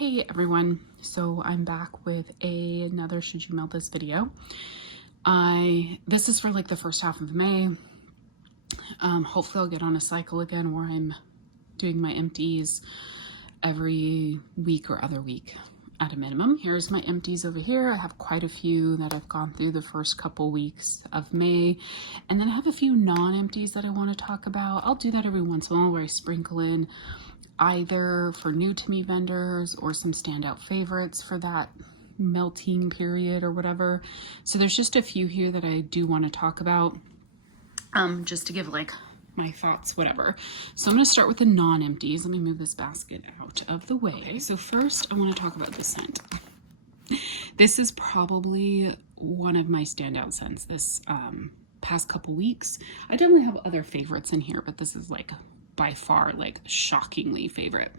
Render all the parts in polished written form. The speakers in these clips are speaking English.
Hey everyone, so I'm back with another Should You Melt This video. This is for like the first half of May. Hopefully I'll get on a cycle again where I'm doing my empties every week or other week at a minimum. Here's my empties over here. I have quite a few that I've gone through the first couple weeks of May, and then I have a few non-empties that I want to talk about. I'll do that every once in a while where I sprinkle in either for new to me vendors or some standout favorites for that melting period or whatever. So there's just a few here that I do want to talk about, just to give like my thoughts, whatever. So I'm going to start with the non-empties. Let me move this basket out of the way. Okay, so first I want to talk about the scent. This is probably one of my standout scents this past couple weeks. I definitely have other favorites in here, but this is like by far like shockingly favorite.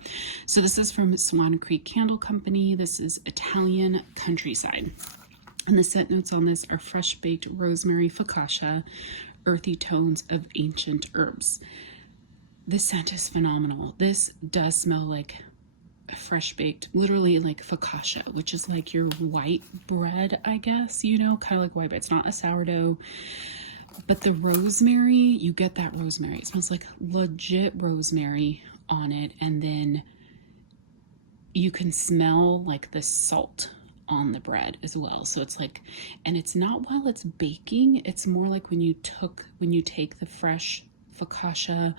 So this is from Swan Creek Candle Company. This is Italian Countryside. And the scent notes on this are fresh baked rosemary, focaccia, earthy tones of ancient herbs. This scent is phenomenal. This does smell like fresh baked, literally like focaccia, which is like your white bread, I guess, you know, kind of like white bread. It's not a sourdough. But the rosemary, you get that rosemary. It smells like legit rosemary on it. And then you can smell like the salt on the bread as well. So it's like, and it's not while it's baking. It's more like when you take the fresh focaccia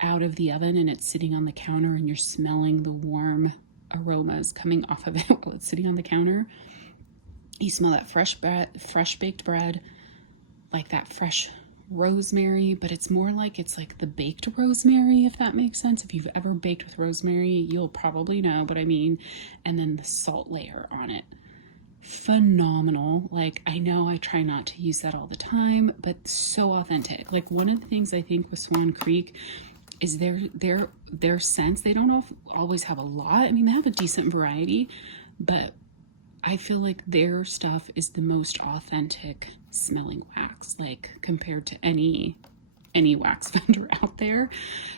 out of the oven and it's sitting on the counter and you're smelling the warm aromas coming off of it while it's sitting on the counter. You smell that fresh baked bread, like that fresh rosemary, but it's more like it's like the baked rosemary, if that makes sense. If you've ever baked with rosemary, you'll probably know, but I mean, and then the salt layer on it. Phenomenal. Like, I know I try not to use that all the time, but so authentic. Like, one of the things I think with Swan Creek is their scents. They don't always have a lot. I mean, they have a decent variety, but I feel like their stuff is the most authentic smelling wax, like compared to any wax vendor out there.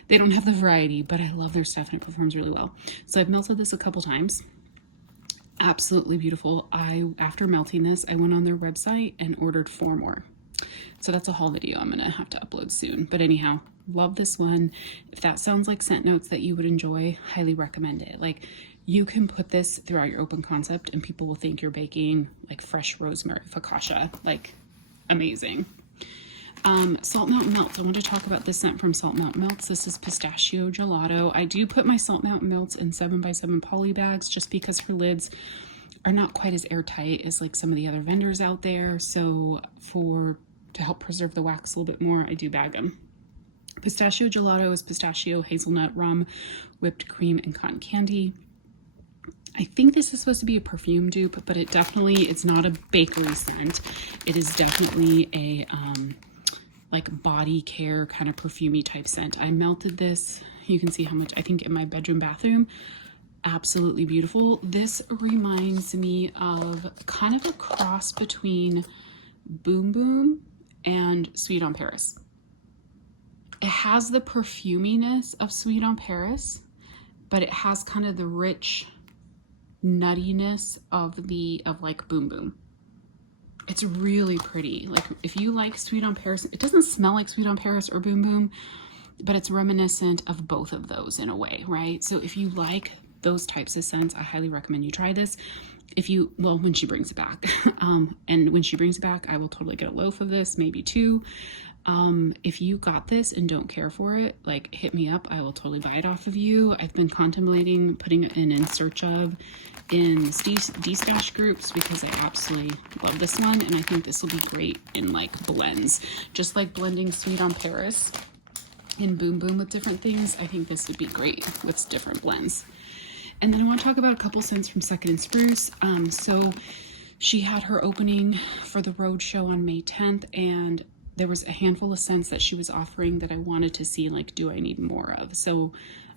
They don't have the variety, but I love their stuff and it performs really well. So I've melted this a couple times. Absolutely beautiful. After melting this, I went on their website and ordered 4 more. So that's a haul video I'm gonna have to upload soon. But anyhow, love this one. If that sounds like scent notes that you would enjoy, highly recommend it. Like, you can put this throughout your open concept and people will think you're baking like fresh rosemary focaccia. Like, amazing. Salt Mountain Melts. I want to talk about this scent from Salt Mountain Melts. This is Pistachio Gelato. I do put my Salt Mountain Melts in 7x7 poly bags just because her lids are not quite as airtight as like some of the other vendors out there. So to help preserve the wax a little bit more, I do bag them. Pistachio Gelato is pistachio, hazelnut, rum, whipped cream, and cotton candy. I think this is supposed to be a perfume dupe, but it's not a bakery scent. It is definitely a like body care kind of perfumey type scent. I melted this. You can see how much, I think, in my bedroom bathroom. Absolutely beautiful. This reminds me of kind of a cross between Boom Boom and Sweet on Paris. It has the perfuminess of Sweet on Paris, but it has kind of the rich nuttiness of like Boom Boom. It's really pretty. Like, if you like Sweet on Paris, it doesn't smell like Sweet on Paris or Boom Boom, but it's reminiscent of both of those in a way, right? So if you like those types of scents, I highly recommend you try this. When she brings it back. And when she brings it back, I will totally get a loaf of this, maybe 2. If you got this and don't care for it, like, hit me up. I will totally buy it off of you. I've been contemplating putting it in search of in D-stash groups because I absolutely love this one. And I think this will be great in like blends, just like blending Sweet on Paris and Boom Boom with different things. I think this would be great with different blends. And then I want to talk about a couple scents from Second and Spruce. So she had her opening for the road show on May 10th, and there was a handful of scents that she was offering that I wanted to see, like, do I need more of? So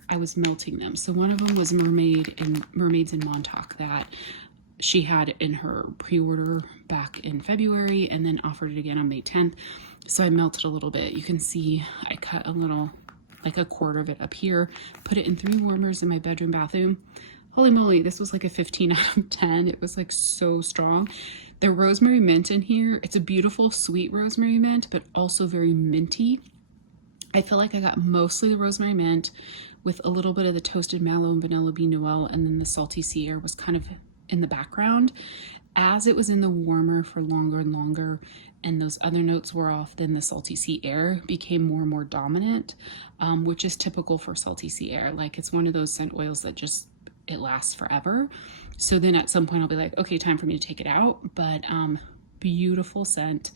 I was melting them. So one of them was Mermaids in Montauk that she had in her pre-order back in February and then offered it again on May 10th. So I melted a little bit. You can see I cut a little, like a quarter of it up here, put it in 3 warmers in my bedroom bathroom, holy moly, this was like a 15 out of 10. It was like so strong. The rosemary mint in here, it's a beautiful sweet rosemary mint, but also very minty. I feel like I got mostly the rosemary mint with a little bit of the toasted mallow and vanilla bean noel, and then the salty sea air was kind of in the background. As it was in the warmer for longer and longer, and those other notes wore off, then the salty sea air became more and more dominant, which is typical for salty sea air. Like, it's one of those scent oils that just, it lasts forever. So then at some point I'll be like, okay, time for me to take it out. But beautiful scent.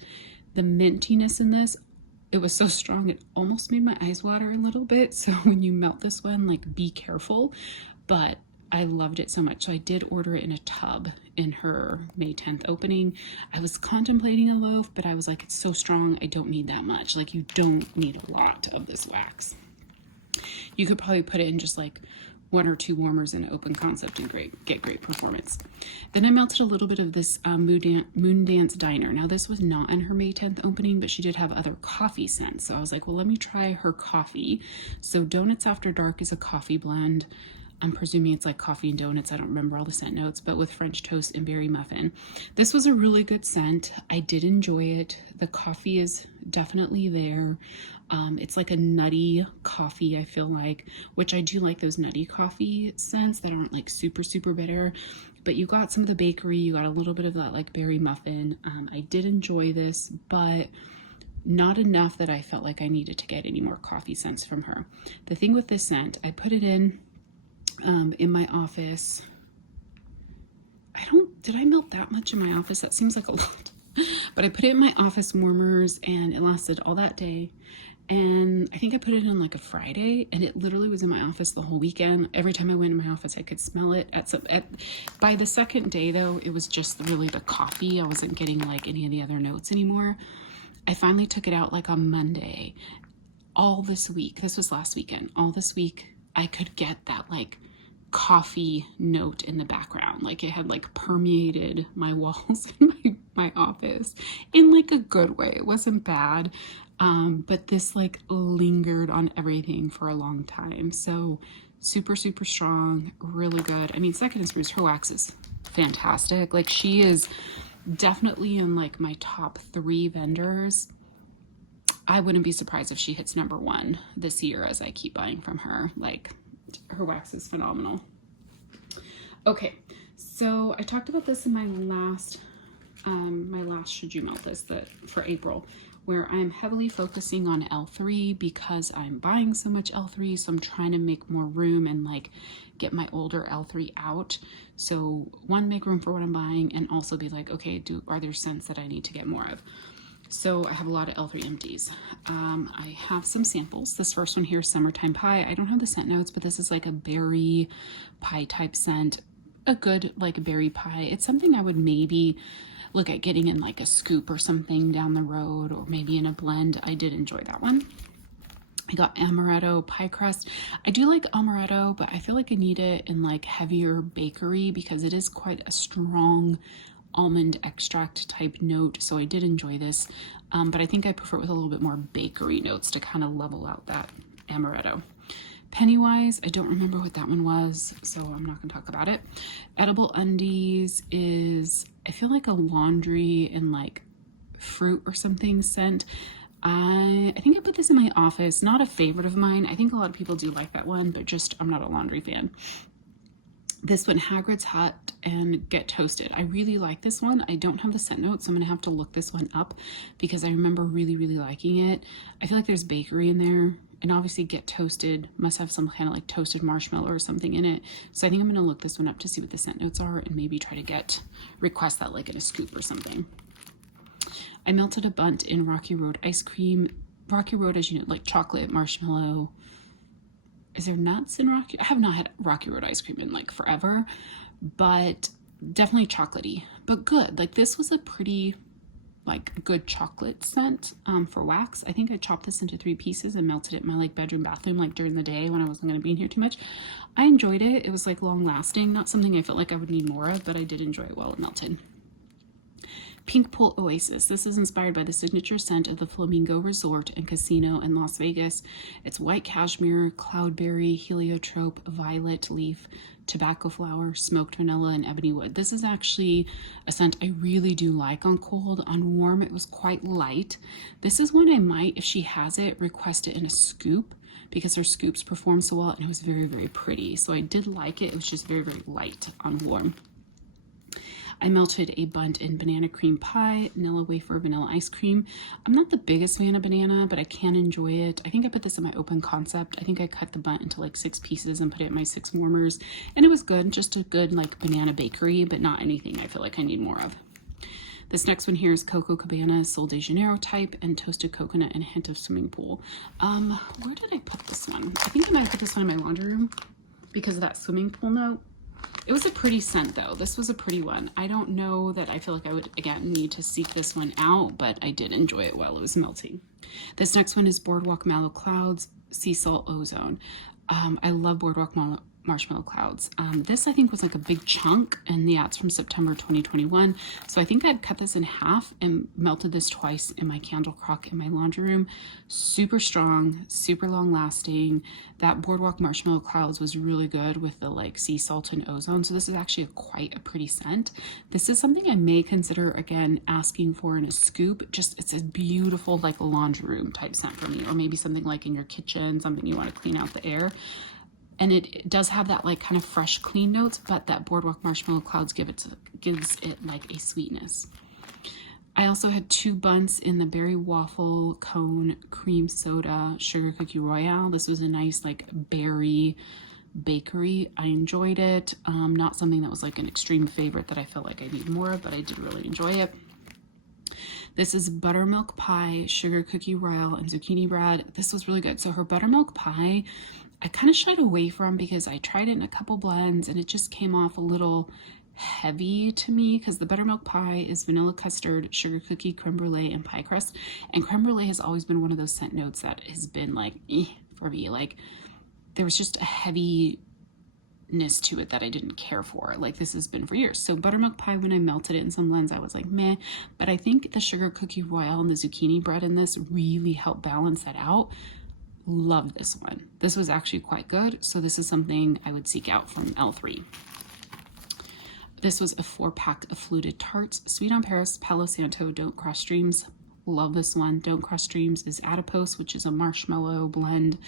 The mintiness in this, it was so strong it almost made my eyes water a little bit. So when you melt this one, like, be careful. But I loved it so much. So I did order it in a tub in her May 10th opening. I was contemplating a loaf, but I was like, it's so strong, I don't need that much. Like, you don't need a lot of this wax. You could probably put it in just like 1 or 2 warmers in an open concept and get great performance. Then I melted a little bit of this Moon Dance Diner. Now, this was not in her May 10th opening, but she did have other coffee scents. So I was like, well, let me try her coffee. So Donuts After Dark is a coffee blend. I'm presuming it's like coffee and donuts. I don't remember all the scent notes, but with French toast and berry muffin. This was a really good scent. I did enjoy it. The coffee is definitely there. It's like a nutty coffee, I feel like, which I do like those nutty coffee scents that aren't like super, super bitter. But you got some of the bakery, you got a little bit of that like berry muffin. I did enjoy this, but not enough that I felt like I needed to get any more coffee scents from her. The thing with this scent, I put it in my office. Did I melt that much in my office? That seems like a lot. But I put it in my office warmers and it lasted all that day. And I think I put it on like a Friday, and it literally was in my office the whole weekend. Every time I went in my office, I could smell it. By the second day though, it was just really the coffee. I wasn't getting like any of the other notes anymore. I finally took it out like on Monday. All this week, this was last weekend, all this week, I could get that like coffee note in the background. Like, it had like permeated my walls in my office in like a good way. It wasn't bad. But this like lingered on everything for a long time. So super, super strong, really good. I mean, Second and Spruce, her wax is fantastic. Like, she is definitely in like my top 3 vendors. I wouldn't be surprised if she hits #1 this year as I keep buying from her. Like, her wax is phenomenal. Okay, so I talked about this in my last Should You Melt This for April, where I'm heavily focusing on L3 because I'm buying so much L3, so I'm trying to make more room and like get my older L3 out. So one, make room for what I'm buying, and also be like, okay, are there scents that I need to get more of? So I have a lot of L3 empties. I have some samples. This first one here is Summertime Pie. I don't have the scent notes, but this is like a berry pie type scent. A good like berry pie. It's something I would maybe look at getting in like a scoop or something down the road, or maybe in a blend. I did enjoy that one. I got amaretto pie crust. I do like amaretto, but I feel like I need it in like heavier bakery because it is quite a strong almond extract type note. So I did enjoy this, but I think I prefer it with a little bit more bakery notes to kind of level out that amaretto. Pennywise, I don't remember what that one was, so I'm not gonna talk about it. Edible Undies is, I feel like a laundry and like fruit or something scent. I think I put this in my office. Not a favorite of mine. I think a lot of people do like that one, but just I'm not a laundry fan. This one, Hagrid's Hut and Get Toasted. I really like this one. I don't have the scent notes, so I'm gonna have to look this one up because I remember really, really liking it. I feel like there's bakery in there, and obviously Get Toasted must have some kind of like toasted marshmallow or something in it. So I think I'm gonna look this one up to see what the scent notes are and maybe try to request that like in a scoop or something. I melted a bunt in Rocky Road ice cream. Rocky Road, as you know, like chocolate, marshmallow. Is there nuts in Rocky? I have not had Rocky Road ice cream in like forever, but definitely chocolatey, but good. Like, this was a pretty like good chocolate scent for wax. I think I chopped this into 3 pieces and melted it in my like bedroom bathroom like during the day when I wasn't going to be in here too much. I enjoyed it. It was like long lasting, not something I felt like I would need more of, but I did enjoy it while it melted. Pink Pool Oasis. This is inspired by the signature scent of the Flamingo Resort and Casino in Las Vegas. It's white cashmere, cloudberry, heliotrope, violet leaf, tobacco flower, smoked vanilla, and ebony wood. This is actually a scent I really do like on cold. On warm, it was quite light. This is one I might, if she has it, request it in a scoop, because her scoops perform so well, and it was very, very pretty. So I did like it. It was just very, very light on warm. I melted a bundt in banana cream pie, vanilla wafer, vanilla ice cream. I'm not the biggest fan of banana, but I can enjoy it. I think I put this in my open concept. I think I cut the bundt into like 6 pieces and put it in my 6 warmers, and it was good. Just a good like banana bakery, but not anything I feel like I need more of. This next one here is Coco Cabana Sol de Janeiro type and toasted coconut and a hint of swimming pool. Where did I put this one? I think I might have put this one in my laundry room because of that swimming pool note. It was a pretty scent though. This was a pretty one. I don't know that I feel like I would again need to seek this one out, but I did enjoy it while it was melting. This next one is Boardwalk Mallow Clouds Sea Salt Ozone. I love Boardwalk Marshmallow Clouds. This I think was like a big chunk, and yeah, it's from September 2021. So I think I'd cut this in half and melted this twice in my candle crock in my laundry room. Super strong, super long lasting. That Boardwalk Marshmallow Clouds was really good with the like sea salt and ozone. So this is actually quite a pretty scent. This is something I may consider again asking for in a scoop. Just it's a beautiful like laundry room type scent for me, or maybe something like in your kitchen, something you want to clean out the air. And it does have that like kind of fresh, clean notes, but that Boardwalk Marshmallow Clouds gives it like a sweetness. I also had 2 buns in the berry waffle cone cream soda sugar cookie royale. This was a nice like berry bakery. I enjoyed it. Not something that was like an extreme favorite that I felt like I need more of, but I did really enjoy it. This is buttermilk pie, sugar cookie royale, and zucchini bread. This was really good. So her buttermilk pie, I kind of shied away from because I tried it in a couple blends and it just came off a little heavy to me, because the buttermilk pie is vanilla custard, sugar cookie, creme brulee, and pie crust. And creme brulee has always been one of those scent notes that has been like, for me. Like there was just a heaviness to it that I didn't care for. Like this has been for years. So buttermilk pie, when I melted it in some blends, I was like, meh. But I think the sugar cookie royale and the zucchini bread in this really helped balance that out. Love this one. This was actually quite good. So this is something I would seek out from L3. This was a 4-pack of fluted tarts. Sweet on Paris, Palo Santo, Don't Cross Streams. Love this one. Don't Cross Streams is Adipose, which is a marshmallow blend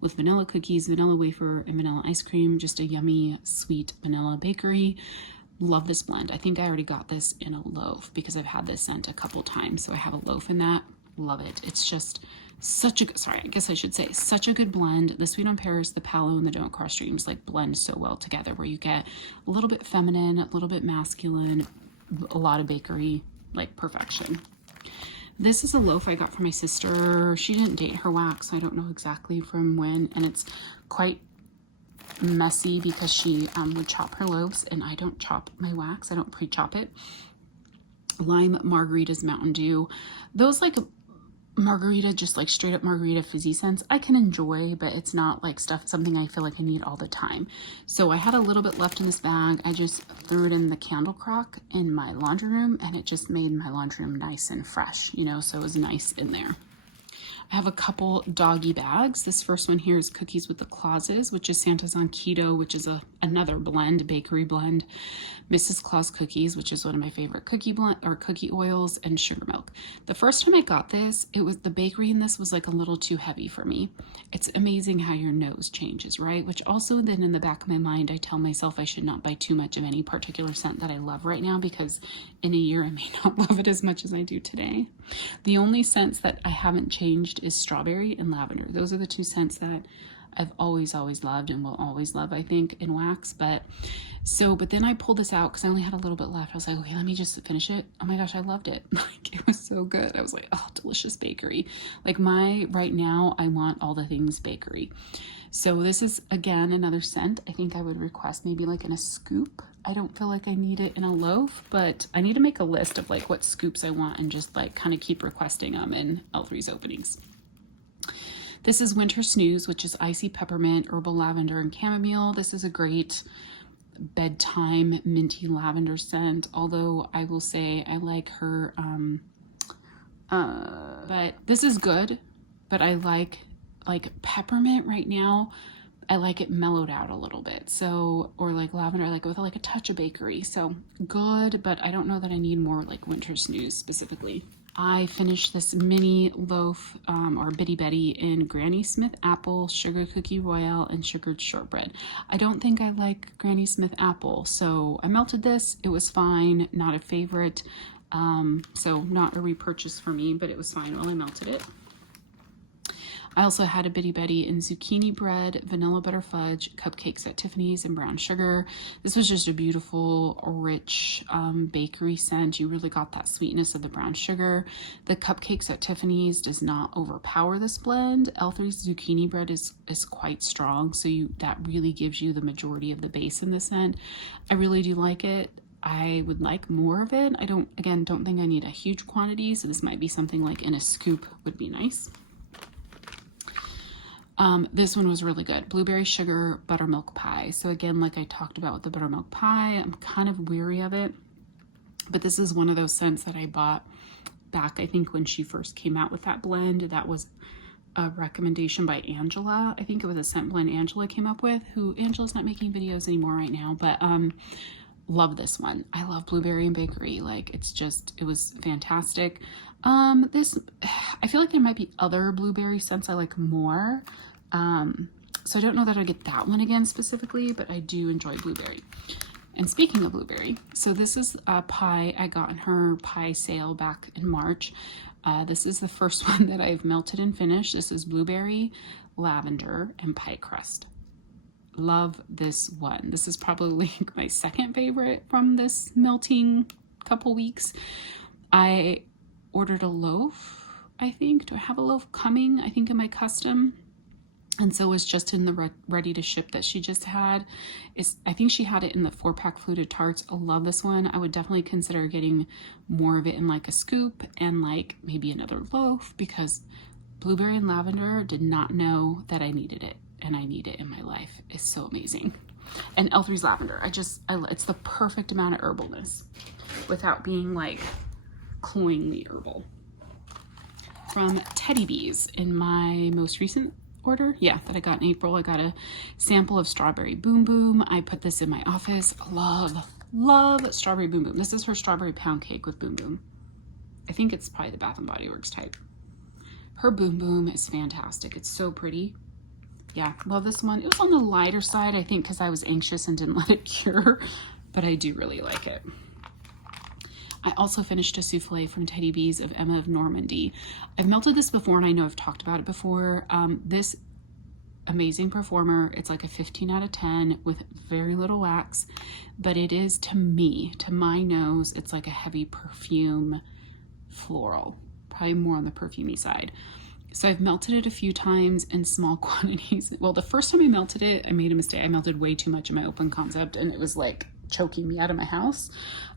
with vanilla cookies, vanilla wafer, and vanilla ice cream. Just a yummy, sweet vanilla bakery. Love this blend. I think I already got this in a loaf because I've had this scent a couple times. So I have a loaf in that. Love it. It's just such a good, sorry, I guess I should say such a good blend. The Sweet on Paris, the Palo, and the Don't Cross Streams like blend so well together, where you get a little bit feminine, a little bit masculine, a lot of bakery, like perfection. This is a loaf I got from my sister. She didn't date her wax, so I don't know exactly from when, and it's quite messy because she would chop her loaves, and I don't chop my wax. I don't pre-chop it. Lime margaritas, Mountain Dew. Those like margarita, just like straight up margarita fizzy scents, I can enjoy, but it's not like something I feel like I need all the time. So I had a little bit left in this bag. I just threw it in the candle crock in my laundry room, and it just made my laundry room nice and fresh, you know, so it was nice in there. I have a couple doggy bags. This first one here is Cookies with the Clauses, which is Santa's on Keto, which is another blend, bakery blend. Mrs. Claus Cookies, which is one of my favorite cookie oils, and sugar milk. The first time I got this, the bakery in this was like a little too heavy for me. It's amazing how your nose changes, right? Which also then in the back of my mind, I tell myself I should not buy too much of any particular scent that I love right now, because in a year I may not love it as much as I do today. The only scents that I haven't changed is strawberry and lavender. Those are the 2 scents that I've always loved and will always love, I think, in wax. But then I pulled this out because I only had a little bit left. I was like, okay, let me just finish it. Oh my gosh, I loved it. Like, it was so good. I was like, oh, delicious bakery. Like right now, I want all the things bakery. So this is, again, another scent I think I would request maybe like in a scoop. I don't feel like I need it in a loaf, but I need to make a list of like what scoops I want and just like kind of keep requesting them in L3's openings. This is Winter Snooze, which is icy peppermint, herbal lavender, and chamomile. This is a great bedtime minty lavender scent, although I will say I like her, but this is good, but I like peppermint right now. I like it mellowed out a little bit. So, or like lavender, I like it with like a touch of bakery. So good, but I don't know that I need more like winter snooze specifically. I finished this mini loaf or Bitty Betty in Granny Smith apple, sugar cookie royale, and sugared shortbread. I don't think I like Granny Smith apple, so I melted this. It was fine, not a favorite. So not a repurchase for me, but it was fine while I melted it. I also had a Bitty Betty in zucchini bread, vanilla butter fudge, cupcakes at Tiffany's, and brown sugar. This was just a beautiful, rich bakery scent. You really got that sweetness of the brown sugar. The cupcakes at Tiffany's does not overpower this blend. L3's zucchini bread is quite strong, so that really gives you the majority of the base in the scent. I really do like it. I would like more of it. I don't think I need a huge quantity, so this might be something like in a scoop would be nice. This one was really good. Blueberry sugar buttermilk pie. So again, like I talked about with the buttermilk pie, I'm kind of weary of it, but this is one of those scents that I bought back, I think when she first came out with that blend. That was a recommendation by Angela. I think it was a scent blend Angela came up with, who Angela's not making videos anymore right now, but love this one. I love blueberry and bakery. Like it was fantastic. This, I feel like there might be other blueberry scents I like more. So I don't know that I get that one again specifically, but I do enjoy blueberry. And speaking of blueberry, so this is a pie I got in her pie sale back in March. This is the first one that I've melted and finished. This is blueberry, lavender, and pie crust. Love this one. This is probably like my second favorite from this melting couple weeks. I ordered a loaf, I think. Do I have a loaf coming? I think in my custom. And so it's just in the ready to ship that she just had. I think she had it in the 4-pack fluted tarts. I love this one. I would definitely consider getting more of it in like a scoop and like maybe another loaf, because blueberry and lavender did not know that I needed it. And I need it in my life. It's so amazing. And L3's lavender, it's the perfect amount of herbalness without being like cloyingly herbal. From Teddy Bees in my most recent order, that I got in April, I got a sample of Strawberry Boom Boom. I put this in my office. Love Strawberry Boom Boom. This is her strawberry pound cake with Boom Boom. I think it's probably the Bath and Body Works type. Her Boom Boom is fantastic. It's so pretty. Yeah, love this one. It was on the lighter side, I think, because I was anxious and didn't let it cure, but I do really like it. I also finished a souffle from Teddy Bees of Emma of Normandy. I've melted this before, and I know I've talked about it before. This amazing performer, it's like a 15 out of 10 with very little wax, but it is, to me, to my nose, it's like a heavy perfume floral, probably more on the perfumey side. So I've melted it a few times in small quantities. Well, the first time I melted it, I made a mistake. I melted way too much in my open concept, and it was like choking me out of my house.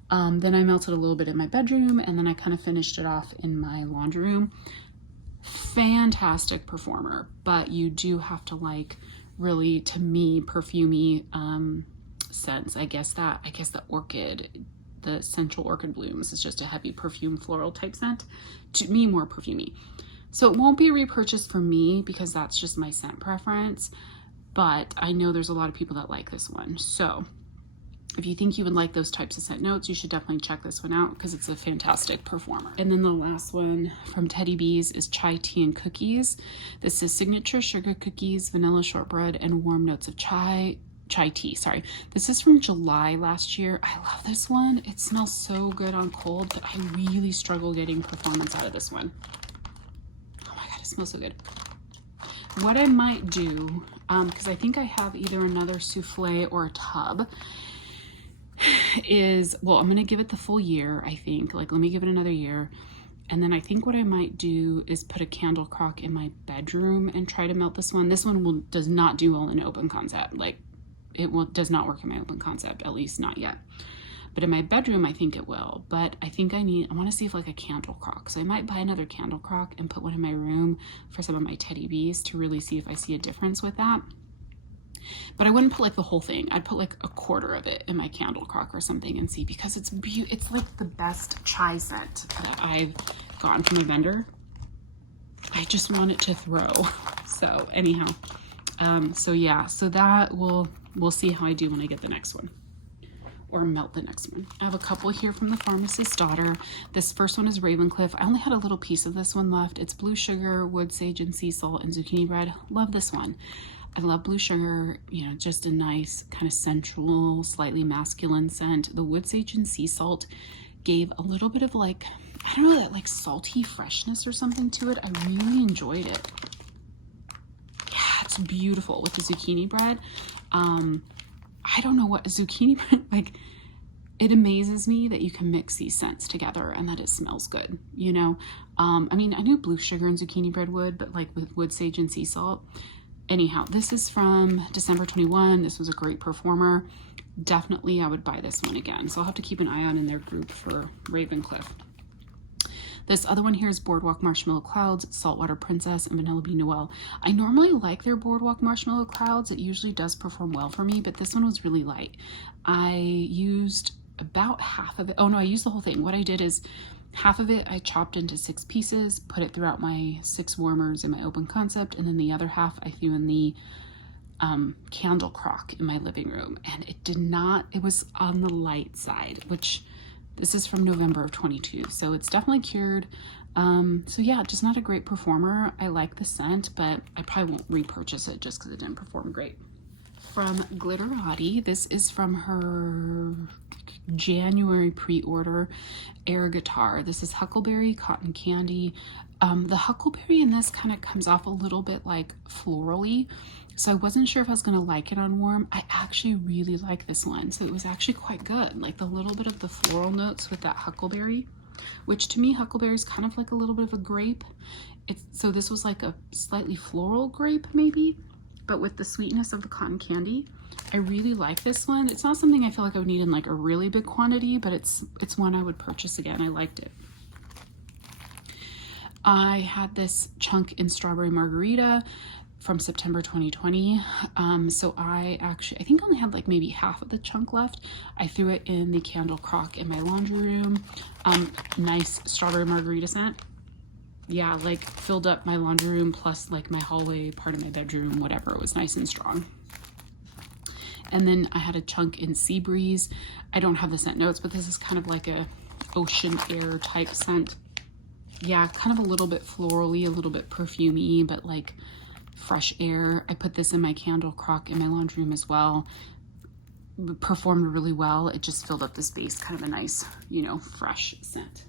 Then I melted a little bit in my bedroom, and then I kind of finished it off in my laundry room. Fantastic performer, but you do have to like really, to me, perfumey scents. I guess the orchid, the Central Orchid Blooms is just a heavy perfume floral type scent. To me, more perfumey. So it won't be a repurchase for me because that's just my scent preference, but I know there's a lot of people that like this one. So if you think you would like those types of scent notes, you should definitely check this one out because it's a fantastic performer. And then the last one from Teddy Bees is Chai Tea and Cookies. This is signature sugar cookies, vanilla shortbread, and warm notes of chai tea, sorry. This is from July last year. I love this one. It smells so good on cold, but I really struggle getting performance out of this one. It smells so good. What I might do, because I think I have either another souffle or a tub, is, well, I'm going to give it the full year, I think. Like, let me give it another year. And then I think what I might do is put a candle crock in my bedroom and try to melt this one. This one does not do well in open concept. Like, does not work in my open concept, at least not yet. But in my bedroom, I think it will. But I think I want to see if like a candle crock. So I might buy another candle crock and put one in my room for some of my Teddy Bees to really see if I see a difference with that. But I wouldn't put like the whole thing. I'd put like a quarter of it in my candle crock or something and see, because it's like the best chai scent that I've gotten from a vendor. I just want it to throw. So anyhow, so yeah, so that we'll see how I do when I get the next one, or melt the next one. I have a couple here from the Pharmacist's Daughter. This first one is Ravencliff. I only had a little piece of this one left. It's blue sugar, wood sage and sea salt, and zucchini bread. Love this one. I love blue sugar, you know, just a nice kind of sensual, slightly masculine scent. The wood sage and sea salt gave a little bit of like, I don't know, that like salty freshness or something to it. I really enjoyed it. Yeah, it's beautiful with the zucchini bread. I don't know what zucchini bread, like, it amazes me that you can mix these scents together and that it smells good, you know? I mean, I knew blue sugar and zucchini bread would, but like with wood sage and sea salt. Anyhow, this is from December 21. This was a great performer. Definitely I would buy this one again. So I'll have to keep an eye on in their group for Ravencliff. This other one here is Boardwalk Marshmallow Clouds, Saltwater Princess, and Vanilla Bean Noel. I normally like their Boardwalk Marshmallow Clouds. It usually does perform well for me, but this one was really light. I used about half of it. Oh no, I used the whole thing. What I did is half of it I chopped into 6 pieces, put it throughout my 6 warmers in my open concept, and then the other half I threw in the candle crock in my living room. And it was on the light side, which this is from November of 22, so it's definitely cured. So yeah, just not a great performer. I like the scent, but I probably won't repurchase it just because it didn't perform great. From Glitterati, this is from her January pre-order air guitar. This is Huckleberry Cotton Candy. The huckleberry in this kind of comes off a little bit like florally, so I wasn't sure if I was going to like it on warm. I actually really like this one, so it was actually quite good. Like the little bit of the floral notes with that huckleberry, which to me huckleberry is kind of like a little bit of a grape. So this was like a slightly floral grape maybe, but with the sweetness of the cotton candy. I really like this one. It's not something I feel like I would need in like a really big quantity, but it's one I would purchase again. I liked it. I had this chunk in Strawberry Margarita from September 2020. So I think I only had like maybe half of the chunk left. I threw it in the candle crock in my laundry room. Nice Strawberry Margarita scent. Yeah, like filled up my laundry room plus like my hallway, part of my bedroom, whatever. It was nice and strong. And then I had a chunk in Sea Breeze. I don't have the scent notes, but this is kind of like a ocean air type scent. Yeah, kind of a little bit florally, a little bit perfumey, but like fresh air. I put this in my candle crock in my laundry room as well. It performed really well. It just filled up the space, kind of a nice, you know, fresh scent.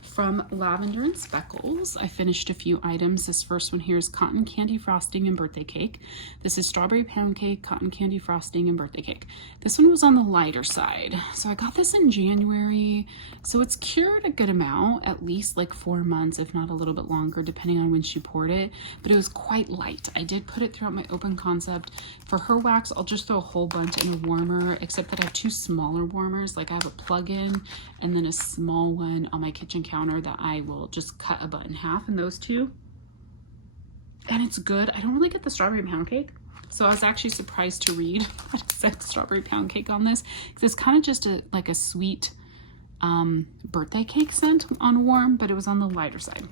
From Lavender and Speckles, I finished a few items. This first one here is Cotton Candy Frosting and Birthday Cake. This is Strawberry Pound Cake, Cotton Candy Frosting, and Birthday Cake. This one was on the lighter side. So I got this in January. So it's cured a good amount, at least like 4 months, if not a little bit longer, depending on when she poured it. But it was quite light. I did put it throughout my open concept. For her wax, I'll just throw a whole bunch in a warmer, except that I have 2 smaller warmers. Like I have a plug-in and then a small one on my kitchen counter that I will just cut a butt in half in those 2. And it's good. I don't really get the strawberry pound cake. So I was actually surprised to read that it said strawberry pound cake on this, because it's kind of just like a sweet birthday cake scent on warm, but it was on the lighter side.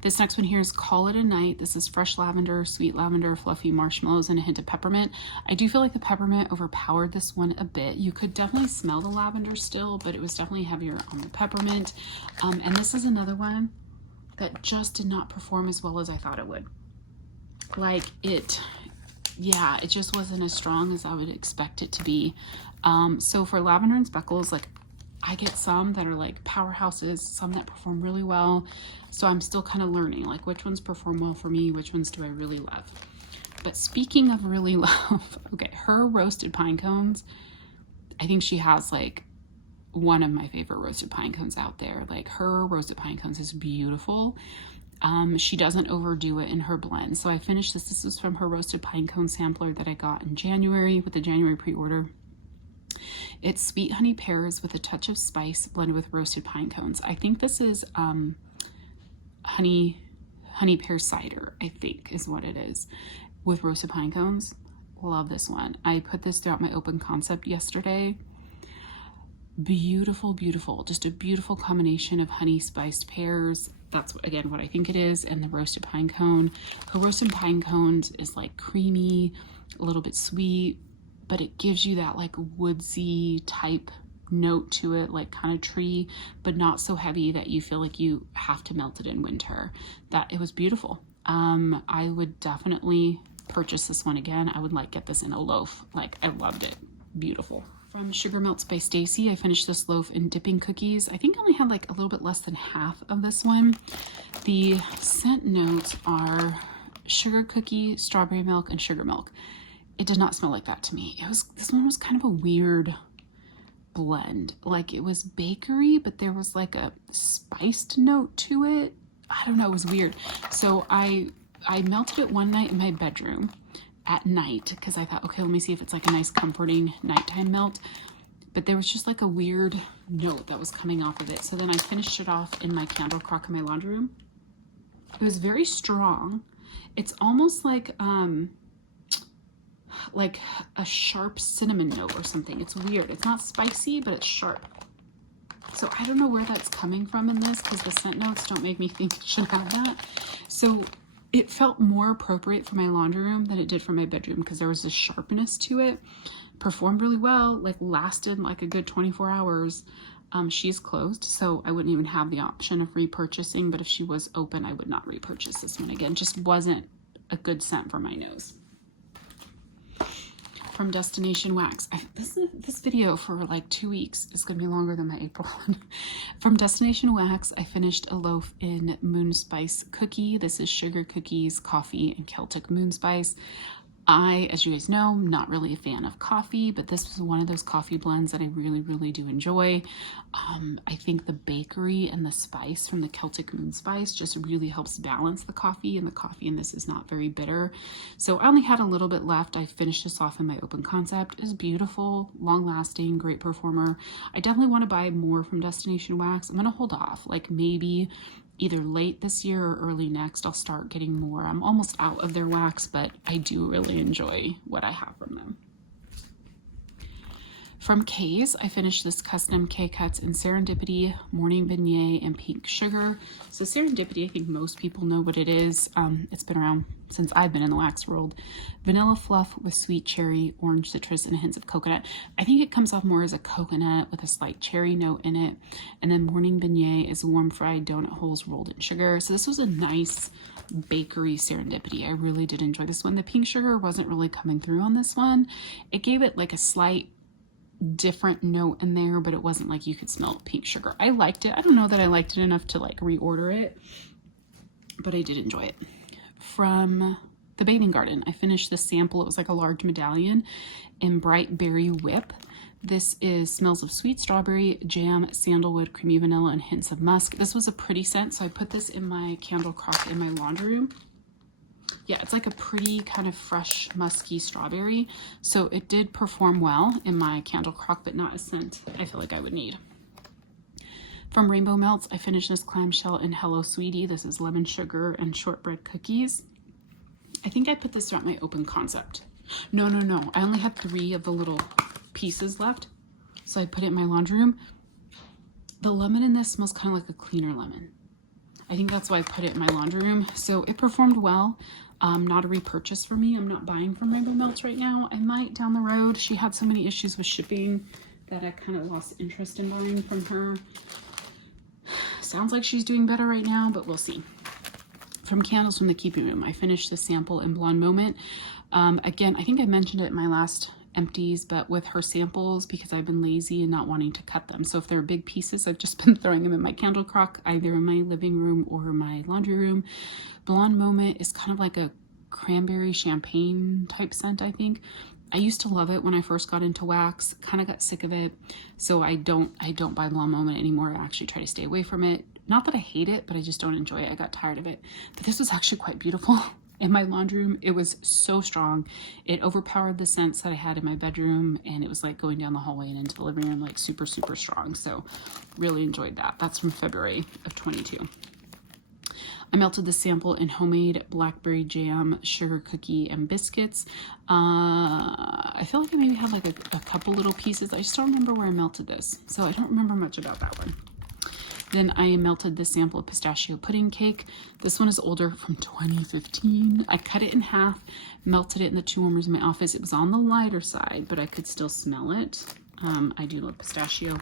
This next one here is Call It a Night. This is fresh lavender, sweet lavender, fluffy marshmallows, and a hint of peppermint. I do feel like the peppermint overpowered this one a bit. You could definitely smell the lavender still, but it was definitely heavier on the peppermint. And this is another one that just did not perform as well as I thought it would. Like it just wasn't as strong as I would expect it to be. So for Lavender and Speckles, like I get some that are like powerhouses, some that perform really well. So I'm still kind of learning like which ones perform well for me, which ones do I really love. But speaking of really love, okay, her roasted pine cones, I think she has like one of my favorite roasted pine cones out there. Like her roasted pine cones is beautiful. She doesn't overdo it in her blend. So I finished this. This was from her roasted pine cone sampler that I got in January with the January pre-order. It's sweet honey pears with a touch of spice blended with roasted pine cones. I think this is honey honey pear cider, I think is what it is, with roasted pine cones. Love this one. I put this throughout my open concept yesterday. Beautiful, beautiful. Just a beautiful combination of honey spiced pears. That's again what I think it is, and the roasted pine cone. Her roasted pine cones is like creamy, a little bit sweet, but it gives you that like woodsy type note to it, like kind of tree, but not so heavy that you feel like you have to melt it in winter. That it was beautiful. I would definitely purchase this one again. I would like get this in a loaf. Like, I loved it. Beautiful. From Sugar Melts by Stacy, I finished this loaf in dipping cookies. I think I only had like a little bit less than half of this one. The scent notes are sugar cookie, strawberry milk, and sugar milk. It did not smell like that to me. This one was kind of a weird blend. Like, it was bakery, but there was like a spiced note to it. I don't know, it was weird. So I melted it one night in my bedroom at night because I thought, okay, let me see if it's like a nice comforting nighttime melt. But there was just like a weird note that was coming off of it. So then I finished it off in my candle crock in my laundry room. It was very strong. It's almost like a sharp cinnamon note or something. It's weird. It's not spicy, but it's sharp. So I don't know where that's coming from in this because the scent notes don't make me think it should have that. So it felt more appropriate for my laundry room than it did for my bedroom because there was a sharpness to it. Performed really well, like lasted like a good 24 hours. She's closed, so I wouldn't even have the option of repurchasing, but if she was open, I would not repurchase this one again. Just wasn't a good scent for my nose. From Destination Wax. This video for like 2 weeks is going to be longer than my April one. From Destination Wax, I finished a loaf in Moon Spice cookie. This is sugar cookies, coffee, and Celtic moon spice. I, as you guys know, I'm not really a fan of coffee, but this was one of those coffee blends that I really, really do enjoy. I think the bakery and the spice from the Celtic moon spice just really helps balance the coffee, and the coffee in this is not very bitter. So I only had a little bit left. I finished this off in my open concept. It's beautiful, long lasting, great performer. I definitely want to buy more from Destination Wax. I'm going to hold off, like maybe either late this year or early next. I'll start getting more. I'm almost out of their wax, but I do really enjoy what I have from them. From K's, I finished this custom K-Cuts in Serendipity, Morning Beignet, and Pink Sugar. So Serendipity, I think most people know what it is. It's been around since I've been in the wax world. Vanilla fluff with sweet cherry, orange citrus, and hints of coconut. I think it comes off more as a coconut with a slight cherry note in it. And then Morning Beignet is warm fried donut holes rolled in sugar. So this was a nice bakery Serendipity. I really did enjoy this one. The Pink Sugar wasn't really coming through on this one. It gave it like a slight different note in there, but it wasn't like you could smell pink sugar. I liked it. I don't know that I liked it enough to like reorder it, but I did enjoy it. From the Bathing Garden, I finished this sample. It was like a large medallion in Bright Berry Whip. This is smells of sweet strawberry, jam, sandalwood, creamy vanilla, and hints of musk. This was a pretty scent, so I put this in my candle crock in my laundry room. Yeah, it's like a pretty kind of fresh, musky strawberry. So it did perform well in my candle crock, but not a scent I feel like I would need. From Rainbow Melts, I finished this clamshell in Hello Sweetie. This is lemon sugar and shortbread cookies. I think I put this throughout my open concept. No. I only had 3 of the little pieces left. So I put it in my laundry room. The lemon in this smells kind of like a cleaner lemon. I think that's why I put it in my laundry room. So it performed well. Not a repurchase for me. I'm not buying from Rainbow Melts right now. I might down the road. She had so many issues with shipping that I kind of lost interest in buying from her. Sounds like she's doing better right now, but we'll see. From Candles from the Keeping Room, I finished this sample in Blonde Moment. Again, I think I mentioned it in my last empties, but with her samples, because I've been lazy and not wanting to cut them. So if they're big pieces, I've just been throwing them in my candle crock, either in my living room or my laundry room. Blonde Moment is kind of like a cranberry champagne type scent, I think. I used to love it when I first got into wax, kind of got sick of it. So I don't buy Blonde Moment anymore. I actually try to stay away from it. Not that I hate it, but I just don't enjoy it. I got tired of it. But this was actually quite beautiful. In my laundry room, it was so strong. It overpowered the scents that I had in my bedroom, and it was like going down the hallway and into the living room, like super, super strong. So really enjoyed that. That's from February of 22. I melted the sample in homemade blackberry jam, sugar cookie, and biscuits. I feel like I maybe had like a couple little pieces. I just don't remember where I melted this, so I don't remember much about that one. Then I melted this sample of pistachio pudding cake. This one is older, from 2015. I cut it in half, melted it in the 2 warmers in my office. It was on the lighter side, but I could still smell it. I do love pistachio.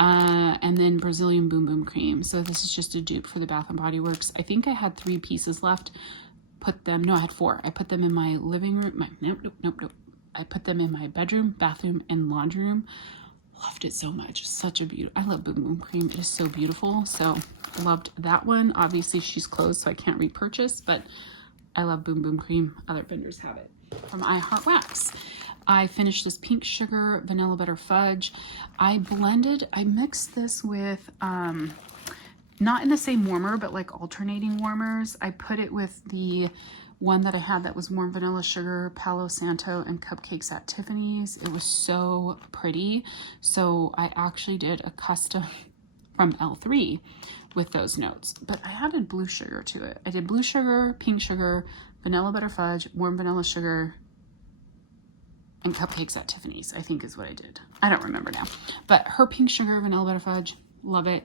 And then Brazilian Boom Boom cream. So this is just a dupe for the Bath & Body Works. I think I had 3 pieces left. No, I had 4. I put them in my living room. Nope. I put them in my bedroom, bathroom, and laundry room. Loved it so much. Such a beautiful, I love Boom Boom cream. It is so beautiful. So I loved that one. Obviously she's closed, so I can't repurchase, but I love Boom Boom cream. Other vendors have it. From I Heart Wax, I finished this pink sugar vanilla butter fudge. I mixed this with, not in the same warmer, but like alternating warmers. I put it with the one that I had that was warm vanilla sugar, Palo Santo, and cupcakes at Tiffany's. It was so pretty. So I actually did a custom from L3 with those notes, but I added blue sugar to it. I did blue sugar, pink sugar, vanilla butter fudge, warm vanilla sugar, and cupcakes at Tiffany's, I think is what I did. I don't remember now, but her pink sugar, vanilla butter fudge, love it.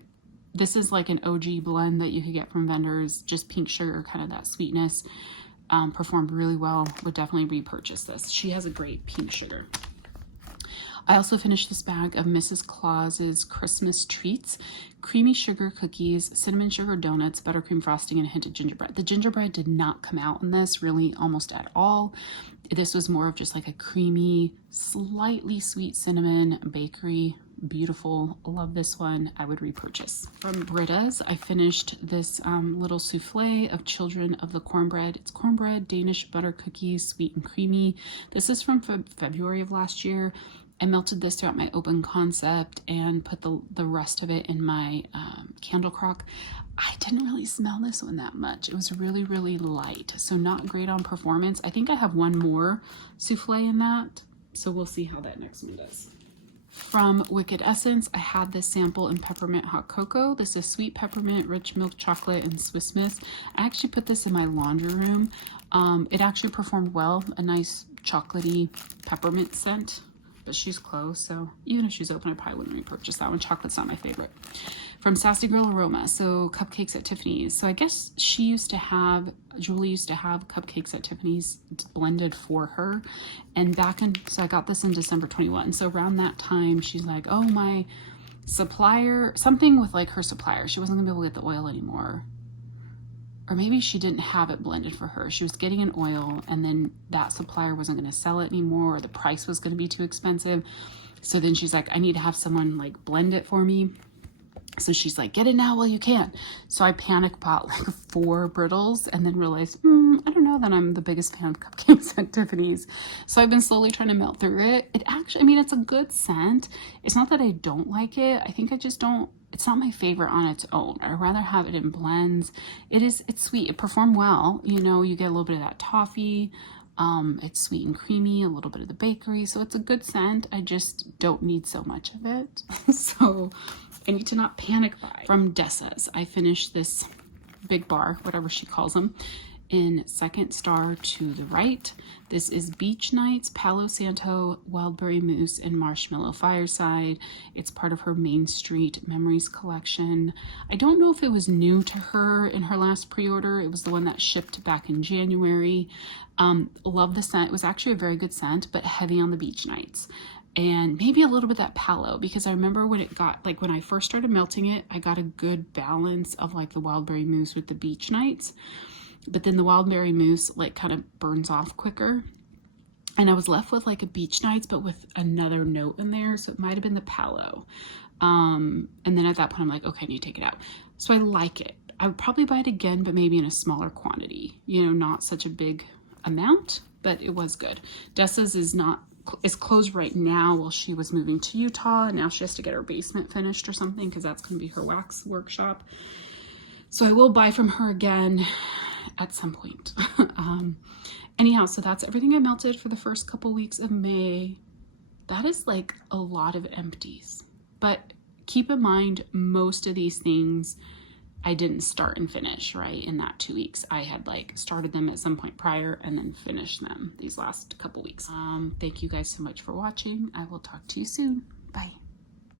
This is like an OG blend that you could get from vendors, just pink sugar, kind of that sweetness. Performed really well. Would definitely repurchase this. She has a great pink sugar. I also finished this bag of Mrs. Claus's Christmas treats, creamy sugar cookies, cinnamon sugar donuts, buttercream frosting, and a hint of gingerbread. The gingerbread did not come out in this really almost at all. This was more of just like a creamy, slightly sweet cinnamon bakery. Beautiful. Love this one. I would repurchase. From Britta's, I finished this little souffle of Children of the Cornbread. It's cornbread, Danish butter cookies, sweet and creamy. This is from February of last year. I melted this throughout my open concept and put the rest of it in my candle crock. I didn't really smell this one that much. It was really, really light, so not great on performance. I think I have one more souffle in that, so we'll see how that next one does. From Wicked Essence, I had this sample in peppermint hot cocoa. This is sweet peppermint, rich milk chocolate, and Swiss Miss. I actually put this in my laundry room. It actually performed well, a nice chocolatey peppermint scent, but she's closed, so even if she's open, I probably wouldn't repurchase that one. Chocolate's not my favorite. From Sassy Girl Aroma, so cupcakes at Tiffany's. So I guess Julie used to have cupcakes at Tiffany's blended for her. And so I got this in December 21. So around that time, she's like, oh, my supplier, something with like her supplier. She wasn't gonna be able to get the oil anymore. Or maybe she didn't have it blended for her. She was getting an oil and then that supplier wasn't going to sell it anymore, or the price was going to be too expensive. So then she's like, I need to have someone like blend it for me. So she's like, get it now while you can. So I panic bought like 4 brittles and then realized, I don't know that I'm the biggest fan of cupcakes at Tiffany's. So I've been slowly trying to melt through it. It actually, I mean, it's a good scent. It's not that I don't like it. I think I just don't, it's not my favorite on its own. I'd rather have it in blends. It's sweet. It performed well. You know, you get a little bit of that toffee. It's sweet and creamy, a little bit of the bakery. So it's a good scent. I just don't need so much of it. So I need to not panic buy. From Dessa's, I finished this big bar, whatever she calls them, in Second Star to the Right. This is Beach Nights, Palo Santo, Wildberry Mousse, and Marshmallow Fireside. It's part of her Main Street Memories collection. I don't know if it was new to her in her last pre-order. It was the one that shipped back in January. Love the scent. It was actually a very good scent, but heavy on the Beach Nights. And maybe a little bit that Palo, because I remember when it got, like when I first started melting it, I got a good balance of like the Wildberry Mousse with the Beach Nights. But then the Wildberry Mousse like kind of burns off quicker. And I was left with like a Beach Nights, but with another note in there. So it might have been the Palo. And then at that point, I'm like, okay, I need to take it out. So I like it. I would probably buy it again, but maybe in a smaller quantity, you know, not such a big amount, but it was good. Dessa's is closed right now while she was moving to Utah, and now she has to get her basement finished or something because that's going to be her wax workshop. So I will buy from her again at some point. Anyhow, so that's everything I melted for the first couple weeks of May. That is like a lot of empties, but keep in mind most of these things I didn't start and finish, right, in that 2 weeks. I had like started them at some point prior and then finished them these last couple weeks. Thank you guys so much for watching. I will talk to you soon. Bye.